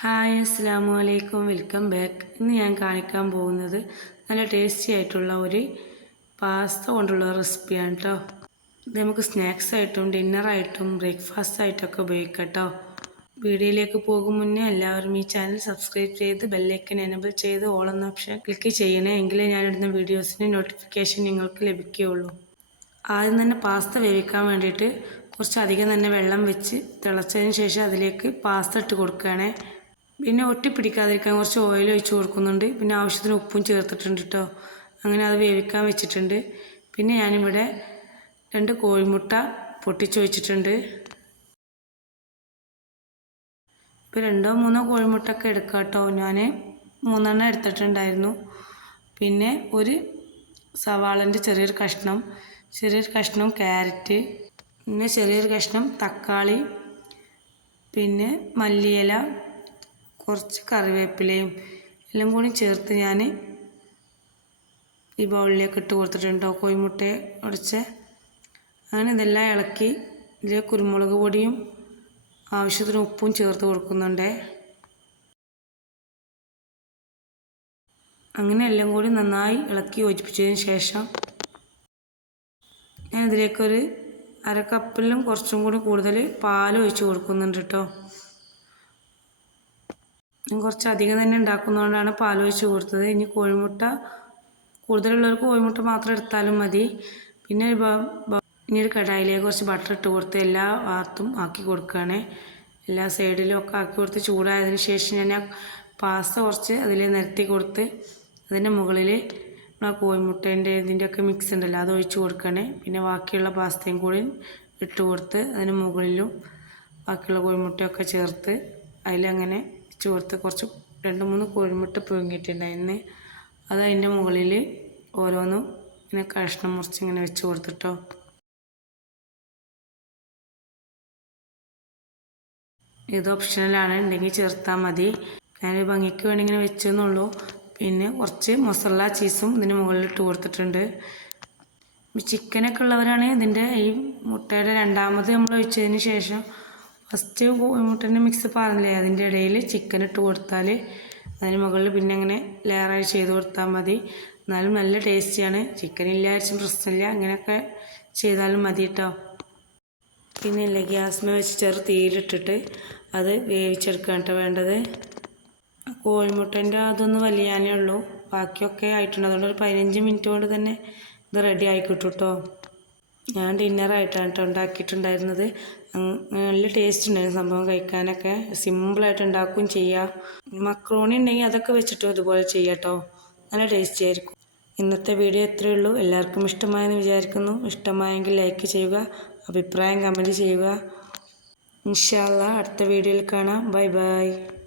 Hi അസ്സാമു അലൈക്കും welcome back. ഇന്ന് ഞാൻ കാണിക്കാൻ പോകുന്നത് നല്ല ടേസ്റ്റി ആയിട്ടുള്ള ഒരു പാസ്ത കൊണ്ടുള്ള റെസിപ്പിയാണ് കേട്ടോ ഇത് നമുക്ക് സ്നാക്സ് ആയിട്ടും ഡിന്നറായിട്ടും ബ്രേക്ക്ഫാസ്റ്റ് ആയിട്ടൊക്കെ ഉപയോഗിക്കാം കേട്ടോ വീഡിയോയിലേക്ക് പോകും മുന്നേ എല്ലാവരും ഈ ചാനൽ സബ്സ്ക്രൈബ് ചെയ്ത് ബെല്ലൈക്കൻ എനബിൾ ചെയ്ത് ഓൾ എന്ന ഓപ്ഷൻ ക്ലിക്ക് ചെയ്യണേ എങ്കിലേ ഞാനിടുന്ന വീഡിയോസിന് നോട്ടിഫിക്കേഷൻ നിങ്ങൾക്ക് ലഭിക്കുകയുള്ളൂ. ആദ്യം തന്നെ പാസ്ത വേവിക്കാൻ വേണ്ടിയിട്ട് കുറച്ചധികം തന്നെ വെള്ളം വെച്ച് തിളച്ചതിന് ശേഷം അതിലേക്ക് പാസ്ത ഇട്ട് കൊടുക്കുകയാണേ. പിന്നെ ഒട്ടിപ്പിടിക്കാതിരിക്കാൻ കുറച്ച് ഓയിൽ ഒഴിച്ച് കൊടുക്കുന്നുണ്ട്. പിന്നെ ആവശ്യത്തിന് ഉപ്പും ചേർത്തിട്ടുണ്ട് കേട്ടോ അങ്ങനെ അത് വേവിക്കാൻ വെച്ചിട്ടുണ്ട്. പിന്നെ ഞാനിവിടെ രണ്ട് കോഴിമുട്ട പൊട്ടിച്ച് വെച്ചിട്ടുണ്ട് ഇപ്പോൾ രണ്ടോ മൂന്നോ കോഴിമുട്ടൊക്കെ എടുക്കാം കേട്ടോ ഞാൻ മൂന്നെണ്ണം എടുത്തിട്ടുണ്ടായിരുന്നു. പിന്നെ ഒരു സവാളന്റെ ചെറിയൊരു കഷ്ണം ചെറിയൊരു കഷ്ണം ക്യാരറ്റ് പിന്നെ ചെറിയൊരു കഷ്ണം തക്കാളി പിന്നെ മല്ലിയില കുറച്ച് കറിവേപ്പിലയും എല്ലാം കൂടി ചേർത്ത് ഞാൻ ഈ ബൗളിലേക്ക് ഇട്ട് കൊടുത്തിട്ടുണ്ടോ. കോഴിമുട്ടയെ ഉടച്ച് അങ്ങനെ ഇതെല്ലാം ഇളക്കി ഇതിൽ കുരുമുളക് പൊടിയും ആവശ്യത്തിന് ഉപ്പും ചേർത്ത് കൊടുക്കുന്നുണ്ട്. അങ്ങനെ എല്ലാം കൂടി നന്നായി ഇളക്കി യോജിപ്പിച്ചതിന് ശേഷം ഞാൻ ഇതിലേക്കൊരു അര കപ്പിലും കുറച്ചും കൂടി കൂടുതൽ പാൽ ഒഴിച്ച് കൊടുക്കുന്നുണ്ട് കേട്ടോ. ഞാൻ കുറച്ച് അധികം തന്നെ ഉണ്ടാക്കുന്നതുകൊണ്ടാണ് പാൽ ഒഴിച്ച് കൊടുത്തത്. ഇനി കോഴിമുട്ട കൂടുതലുള്ളവർക്ക് കോഴിമുട്ട മാത്രം എടുത്താലും മതി. പിന്നെ ഇനി ഒരു കടായിലേക്ക് കുറച്ച് ബട്ടർ ഇട്ട് കൊടുത്ത് എല്ലാ ഭാഗത്തും ആക്കി കൊടുക്കുകയാണ്. എല്ലാ സൈഡിലും ഒക്കെ ആക്കി കൊടുത്ത് ചൂടായതിന് ശേഷം ഞാൻ ആ പാസ്ത കുറച്ച് അതിൽ നിരത്തി കൊടുത്ത് അതിന്റെ മുകളിൽ ആ കോഴിമുട്ടേന്റെ ഇതിന്റെയൊക്കെ മിക്സ് ഉണ്ടല്ലോ അത് ഒഴിച്ച് കൊടുക്കണേ പിന്നെ ബാക്കിയുള്ള പാസ്തയും കൂടി ഇട്ട് കൊടുത്ത് അതിന് മുകളിലും ബാക്കിയുള്ള കോഴിമുട്ടയൊക്കെ ചേർത്ത് അതിലങ്ങനെ കൊടുത്ത് കുറച്ച് രണ്ട് മൂന്ന് കോഴിമുട്ട പുഴുങ്ങിയിട്ടുണ്ടായിരുന്നു. അത് അതിന്റെ മുകളിൽ ഓരോന്നും ഇങ്ങനെ കഷ്ണം മുറിച്ച് ഇങ്ങനെ വെച്ച് കൊടുത്തിട്ടോ. ഇത് ഓപ്ഷണലാണ് ഉണ്ടെങ്കിൽ ചേർത്താൽ മതി. ഞാൻ ഭംഗിക്ക് വേണ്ടി ഇങ്ങനെ വെച്ചെന്നുള്ളൂ. പിന്നെ കുറച്ച് മസാല ചീസും ഇതിന് മുകളിൽ ഇട്ട് കൊടുത്തിട്ടുണ്ട്. ചിക്കനൊക്കെ ഉള്ളവരാണെങ്കിൽ ഇതിന്റെ ഈ മുട്ടയുടെ രണ്ടാമത് നമ്മൾ ഒഴിച്ചതിന് ശേഷം ഫസ്റ്റ് കോഴിമുട്ടന്റെ മിക്സ് പറഞ്ഞില്ലേ അതിന്റെ ഇടയിൽ ചിക്കൻ ഇട്ട് കൊടുത്താൽ അതിന് മുകളിൽ പിന്നെ അങ്ങനെ ലെയറായി ചെയ്ത് കൊടുത്താൽ മതി. എന്നാലും നല്ല ടേസ്റ്റിയാണ് ചിക്കൻ ഇല്ലാച്ചും പ്രശ്നമില്ല അങ്ങനെയൊക്കെ ചെയ്താലും മതി കേട്ടോ പിന്നെ ഇല്ല ഗ്യാസ്മേ വെച്ച് ചെറു തീയിലിട്ടിട്ട് അത് വേവിച്ചെടുക്കാൻ കേട്ടോ വേണ്ടത്. കോഴിമുട്ടന്റെ അതൊന്ന് വലിയാനേ ഉള്ളൂ. ബാക്കിയൊക്കെ ആയിട്ടുണ്ട്. അതുകൊണ്ട് ഒരു പതിനഞ്ച് മിനിറ്റ് കൊണ്ട് തന്നെ ഇത് റെഡി ആയിക്കിട്ടു കേട്ടോ ഞാൻ ഡിന്നറായിട്ടാണ് ഉണ്ടാക്കിയിട്ടുണ്ടായിരുന്നത്. നല്ല ടേസ്റ്റ് ഉണ്ടായിരുന്നു സംഭവം കഴിക്കാനൊക്കെ. സിമ്പിളായിട്ട് ഉണ്ടാക്കുകയും ചെയ്യാം. മക്രോണി ഉണ്ടെങ്കിൽ അതൊക്കെ വെച്ചിട്ടും ഇതുപോലെ ചെയ്യാട്ടോ നല്ല ടേസ്റ്റി ആയിരിക്കും. ഇന്നത്തെ വീഡിയോ ഇത്രയേ ഉള്ളൂ. എല്ലാവർക്കും ഇഷ്ടമായെന്ന് വിചാരിക്കുന്നു. ഇഷ്ടമായെങ്കിൽ ലൈക്ക് ചെയ്യുക അഭിപ്രായം കമന്റ് ചെയ്യുക. ഇൻഷാല്ല അടുത്ത വീഡിയോയിൽ കാണാം. Bye bye